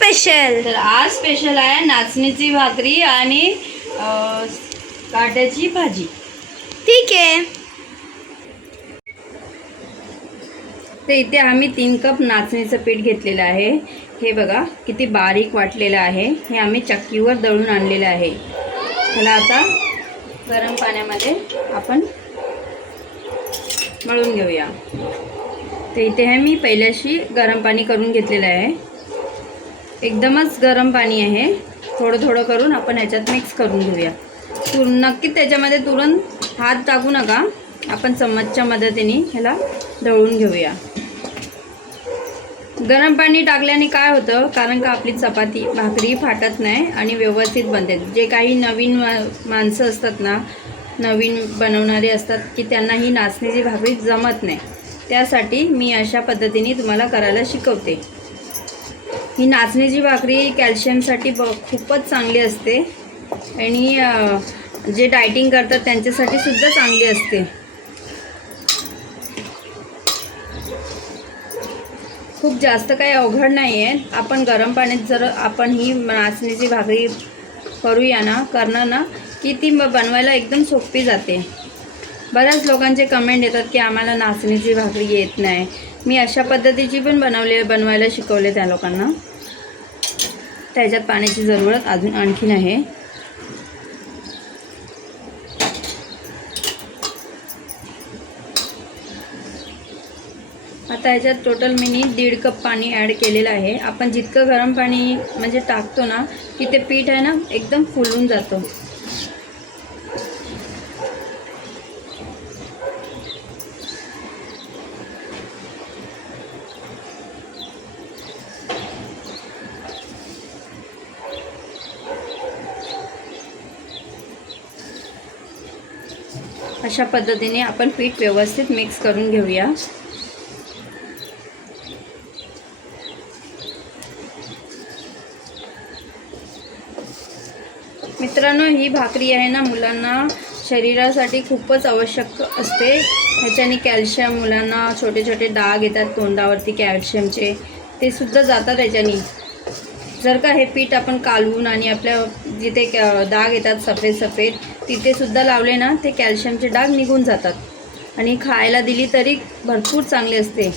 Special? तर आज special आहे नाचणीची भाकरी आणि काट्याची भाजी. ठीक आहे. तर इथे आम्ही 3 कप नाचणीचं पीठ घेतलेलं आहे. हे बघा किती बारीक वाटलेलं आहे. हे आम्ही चक्कीवर दळून आणलेलं आहे. त्याला आता गरम पाण्यामध्ये आपण मळून घेऊया. तर इथे आहे मी पहिल्याशी गरम पाणी करून घेतलेलं आहे. एकदमच गरम पाणी आहे. थोडं थोडं करून आपण ह्याच्यात मिक्स करून घेऊया. नक्की त्याच्यामध्ये तुरंत हात टाकू नका. आपण चम्मचच्या मदतीने ह्याला दळून घेऊया. गरम पाणी टाकल्याने काय होतं, कारण का आपली चपाती भाकरी फाटत नाही आणि व्यवस्थित बनते. जे काही नवीन माणसं असतात ना, नवीन बनवणारे असतात की त्यांना ही नाचणीची भाकरी जमत नाही, त्यासाठी मी अशा पद्धतीने तुम्हाला करायला शिकवते. ही नाचणीची भाकरी कॅल्शियमसाठी खूपच चांगली असते आणि जे डायटिंग करतात त्यांच्यासाठी सुद्धा चांगली असते. खूप जास्त काही अवघड नाही आहे. आपण गरम पाण्यात जर आपण ही नाचणीची भाकरी करणार ना की ती बनवायला एकदम सोपी जाते. बऱ्याच लोकांचे कमेंट येतात की आम्हाला नाचणीची भाकरी येत नाही. मी अशा पद्धतीची पण बनवायला शिकवले त्या लोकांना. त्याच्यात पाण्याची जरूरत अजून आणखीन आहे. आता ह्याच्यात टोटल मी 1.5 कप पाणी ॲड केलेलं आहे. आपण जितकं गरम पाणी म्हणजे टाकतो ना की ते पीठ आहे ना एकदम फुलून जातं. अशा पद्धतीने आपण पीठ व्यवस्थित मिक्स करून घेऊया. मित्रांनो, ही भाकरी आहे ना मुलांना शरीरासाठी खूपच आवश्यक असते. ह्याच्याने कॅल्शियम, मुलांना छोटे छोटे डाग येतात तोंडावरती कॅल्शियमचे, ते सुद्धा जातात ह्याच्याने. जर का हे पीठ आपण कालवून आणि आपल्या जिथे डाग येतात सफेद सफेद तिथे सुद्धा लावले ना, ते कॅल्शियमचे डाग निघून जातात आणि खायला दिली तरी भरपूर चांगले असते.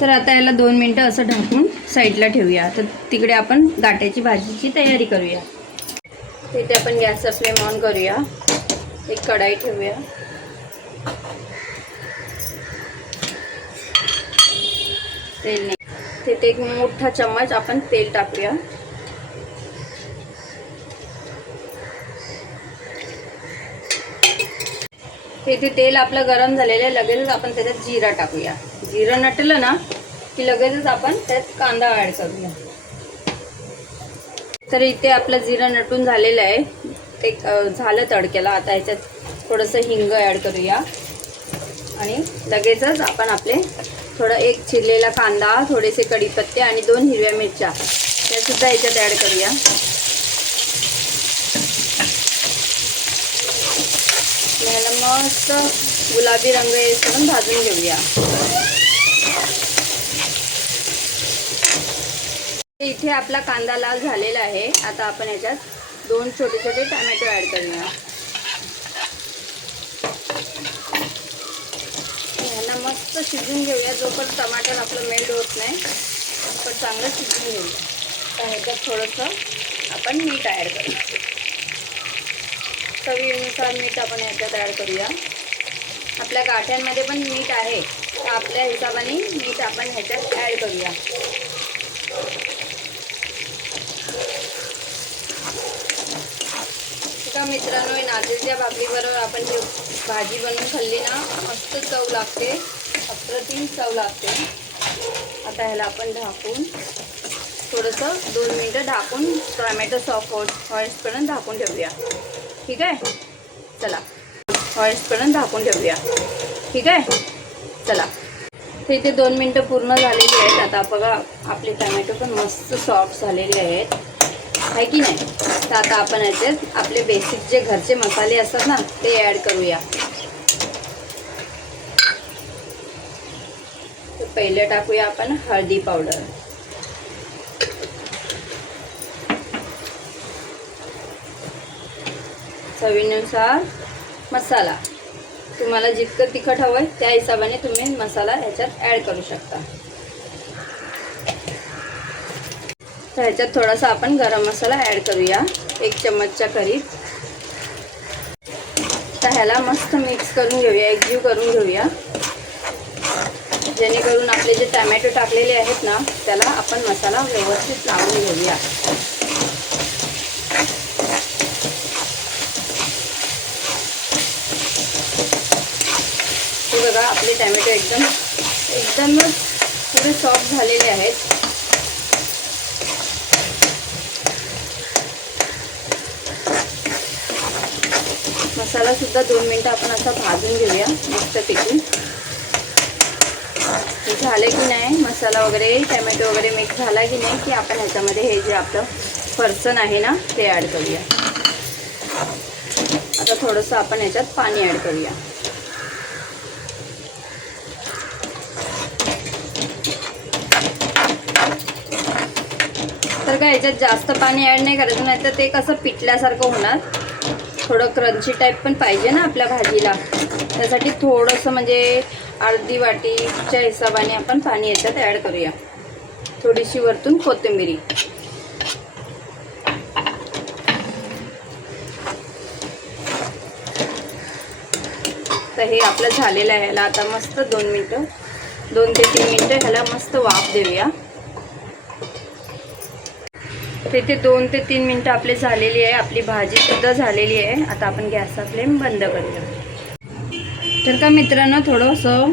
तर आता याला 2 मिनटं असं ढाकून साईडला ठेवूया. तर तिकडे आपण गाट्याची भाजीची तयारी करूया. तिथे आपण गॅसचा फ्लेम ऑन करूया. एक कढाई ठेवूया. तेल तिथे एक मोठा चम्मच आपण तेल टाकूया. तिथे तेल आपलं गरम झालेलं आहे. लगेचच आपण त्याच्यात जिरा टाकूया. जिरं नटलं ना की लगेचच आपण त्यात कांदा ॲड करूया. तर इथे आपलं जिरं नटून झालेलं आहे. ते झालं तडक्याला. आता ह्याच्यात थोडंसं हिंग ॲड करूया आणि लगेचच आपण आपले एक चिरलेला कांदा, थोडेसे कढीपत्ते आणि 2 हिरव्या मिरच्या त्यासुद्धा ह्याच्यात ॲड करूया. ह्याला मस्त गुलाबी रंग येईपर्यंत भाजून घेऊया. इथे आपला कांदा लाल झालेला आहे. आता आपण ह्याच्यात 2 छोटे छोटे टोमॅटो ॲड करूया. ह्याला मस्त शिजून घेऊया. जोपर्यंत टमाटर आपलं मेल्ट होत नाही आपण चांगलं शिजून घेऊया. तर ह्याच्यात थोडंसं आपण मीठ ॲड करूया. चवीनुसार मीठ आपण ह्याच्यात ॲड करूया. आपल्या गाठ्यांमध्ये पण मीठ आहे, तर आपल्या हिशोबाने मीठ आपण ह्याच्यात ॲड करूया. का मित्रांनो, नाचणीच्या भाकरीबरोबर आपण जी भाजी बनवून खाल्ली ना, मस्त चव लागते, अप्रतिम चव लागते. आता ह्याला आपण ढाकून थोडंसं 2 मिनटं ढाकून टोमॅटो सॉफ्ट होईपर्यंत ढाकून ठेवूया. ठीक आहे, चला होईपर्यंत ढाकून ठेवूया. ठीक आहे, चला. तर इथे 2 मिनटं पूर्ण झालेली आहेत. आता बघा आपले टोमॅटो पण मस्त सॉफ्ट झालेले आहेत, आहे की नाही. तर आता आपण याच्यात आपले बेसिक जे घरचे मसाले असतात ना ते ॲड करूया. पहिले टाकूया आपण हळदी पावडर, चवीनुसार मसाला, तुम्हाला जितकं तिखट हवं आहे त्या हिशोबाने तुम्ही मसाला ह्याच्यात ॲड करू शकता. तर ह्याच्यात थोडासा आपण गरम मसाला ॲड करूया, 1 चम्मचच्या करीब. तर ह्याला मस्त मिक्स करून घेऊया, एकजीव करून घेऊया, जेणेकरून आपले जे टमॅटो टाकलेले आहेत ना त्याला आपण मसाला व्यवस्थित लावून घेऊया. हे बघा आपले टमॅटो एकदमच पुरे सॉफ्ट झालेले आहेत. मसाला सुद्धा 2 मिनिटं आपण असा भाजून घेऊया मस्तपैकी. झाले की नाही मसाला वगैरे टमॅटो वगैरे मिक्स झाला की नाही की आपण ह्याच्यामध्ये हे जे आपलं फरसाण आहे ना ते ॲड करूया. आता थोडंसं आपण ह्याच्यात पाणी ॲड करूया. तर काय ह्याच्यात जास्त पाणी ॲड नाही करायचं, नाही तर ते कसं पिठल्यासारखं होणार. थोडं क्रंची टाईप पण पाहिजे ना आपल्या भाजीला, त्यासाठी थोडंसं म्हणजे अर्धी वाटीच्या हिशोबाने आपण पाणी याच्यात ॲड करूया. थोडीशी वरतून कोथिंबीर. तर हे आपलं झालेलं आहे. ह्याला आता मस्त 2 ते 3 मिनटं ह्याला मस्त वाफ देऊया. तिथे 2 ते 3 मिनटं आपली झालेली आहे. आपली भाजी सुद्धा झालेली आहे. आता आपण गॅसचा फ्लेम बंद करूया. तर का मित्रांनो, थोडंसं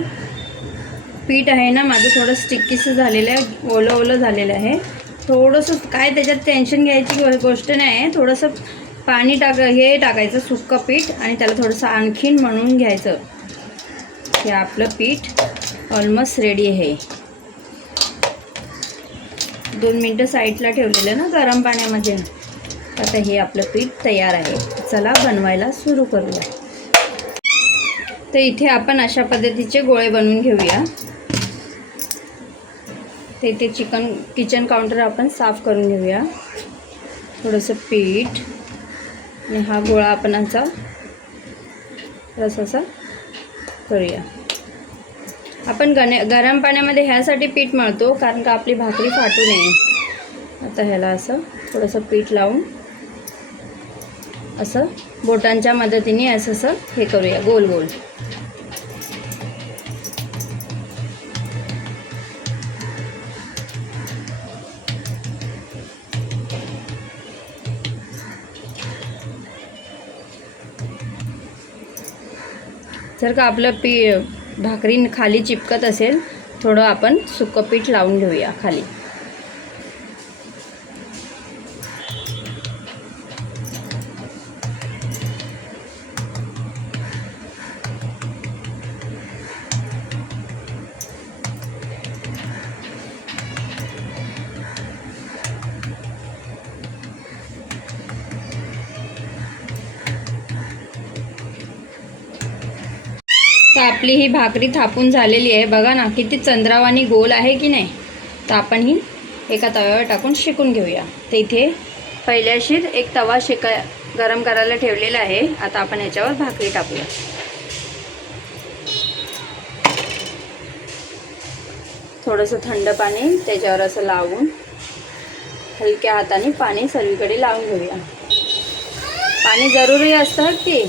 पीठ आहे ना माझं थोडं स्टिकीचं झालेलं आहे, ओलं झालेलं आहे. थोडंसं काय त्याच्यात टेन्शन घ्यायची गोष्ट नाही आहे. थोडंसं पाणी टाकायचं सुक्कं पीठ आणि त्याला थोडंसं आणखीन मळून घ्यायचं. हे आपलं पीठ ऑलमोस्ट रेडी आहे. 2 मिनटं साईडला ठेवलेलं ना गरम पाण्यामध्ये. आता हे आपलं पीठ तयार आहे. चला बनवायला सुरू करूया. तर इथे आपण अशा पद्धतीचे गोळे बनवून घेऊया. ते किचन काउंटर आपण साफ करून घेऊया. थोडंसं पीठ आणि हा गोळा आपण असा असा करूया. आपण गरम पाण्यामध्ये ह्यासाठी पीठ मळतो कारण का आपली भाकरी फाटू नये. आता ह्याला असं थोडंसं पीठ लावून असं बोटांच्या मदतीने असं हे करूया गोल गोल. जर का आपलं भाकरी खाली चिपकत असेल थोडं आपण सुकं पीठ लावून घेऊया खाली. तर आपली ही भाकरी थापून झालेली आहे. बघा ना किती चंद्रावानी गोल आहे की नाही. तर आपण ही एका तव्यावर टाकून शेकून घेऊया. तर इथे पहिल्याशीच एक तवा गरम करायला ठेवलेला आहे. आता आपण याच्यावर भाकरी टाकूया. थोडंसं थंड पाणी त्याच्यावर असं लावून हलक्या हाताने पाणी सर्वीकडे लावून घेऊया. पाणी जरुरी असतं की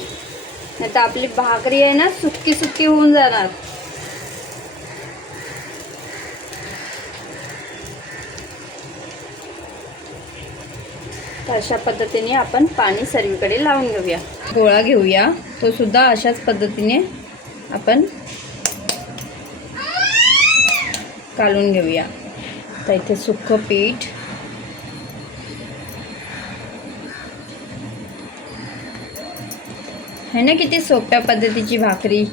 नाही तर आपली भाकरी आहे ना सुक्की होऊन जाणार. तर अशा पद्धतीने आपण पाणी सर्वीकडे लावून घेऊया. गोळा घेऊया, तो सुद्धा अशाच पद्धतीने आपण काढून घेऊया. तर इथे सुक्कं पीठ है ना. किती सोप्या पद्धतीची भाकरी.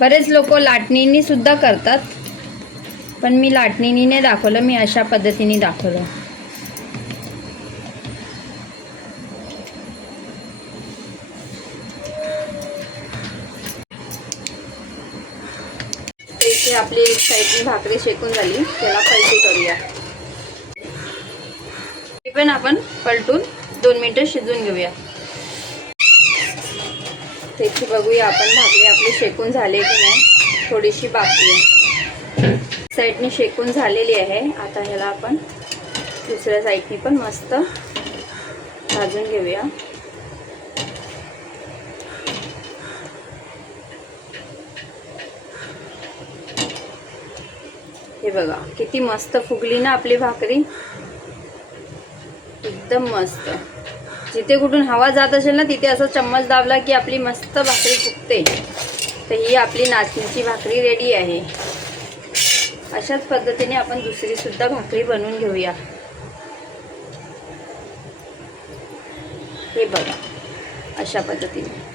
बरेच लोक लाटणीने सुद्धा करतात, पण मी लाटणीने नाही दाखवलं, मी अशा पद्धतीने दाखवलं. इथे ते आपली एक साईडनी भाकरी शेकून झाली, त्याला पलटी करूया. हे पण आपण पलटून 2 मिनिटं शिजवून घेऊया. त्याची बघूया आपण भाकरी आपली शेकून झाली की नाही, थोडीशी बाकी आहे. साईडनी शेकून झालेली आहे. आता ह्याला आपण दुसऱ्या साईडनी पण मस्त भाजून घेऊया. हे बघा किती मस्त फुगली ना आपली भाकरी, एकदम मस्त. जिथे कुठून हवा जात असेल ना तिथे असं चम्मच दाबला की आपली मस्त भाकरी फुगते. तर ही आपली नाचणीची भाकरी रेडी आहे. अशाच पद्धतीने आपण दुसरी सुद्धा भाकरी बनवून घेऊया. हे बघा अशा पद्धतीने.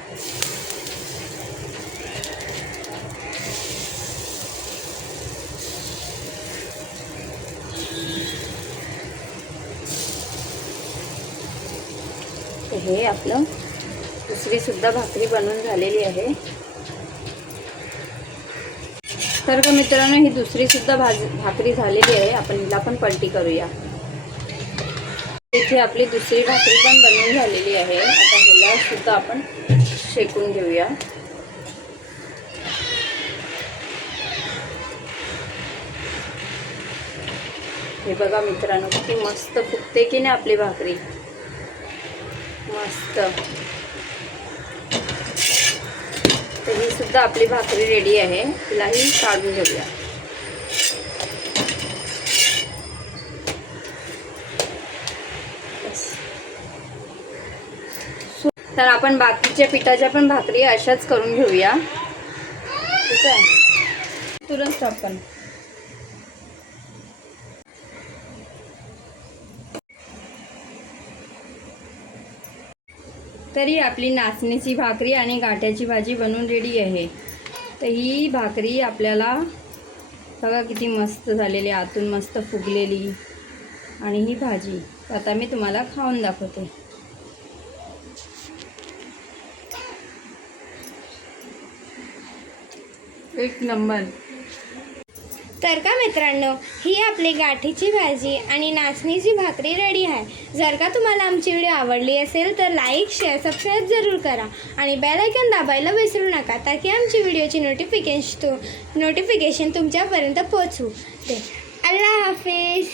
हे आपलं दुसरी सुद्धा भाकरी बनवून झालेली आहे. तर का मित्रांनो, ही दुसरी सुद्धा भाकरी झालेली आहे. आपण हिला पण पलटी करूया. इथे आपली दुसरी भाकरी पण बनवून झालेली आहे. आता हिला सुद्धा आपण शेकून घेऊया. हे बघा मित्रांनो किती मस्त फुगते की नाही आपली भाकरी, मस्त. तर ही सुद्धा आपली भाकरी रेडी आहे. तिलाही काढून घेऊया. तर आपण बाकीच्या पिठाच्या पण भाकरी अशाच करून घेऊया. ठीक आहे, तुरंत स्टॉप पण. तरी आपली नाचणीची भाकरी आणि गाठ्याची भाजी बनवून रेडी आहे. तर ही भाकरी आपल्याला बघा किती मस्त झालेली, आतून मस्त फुगलेली. आणि ही भाजी आता मी तुम्हाला खाऊन दाखवते. एक नंबर. तर का मित्रांनो, ही आपली गाठीची भाजी आणि नाचणीची भाकरी रेडी आहे. जर का तुम्हाला आमची व्हिडिओ आवडली असेल तर लाईक, शेअर, सबस्क्राईब जरूर करा आणि बेल आयकॉन दाबायला विसरू नका, ताकी आमची व्हिडिओची नोटिफिकेशन तुमच्यापर्यंत पोहोचू दे. अल्लाह हाफिज.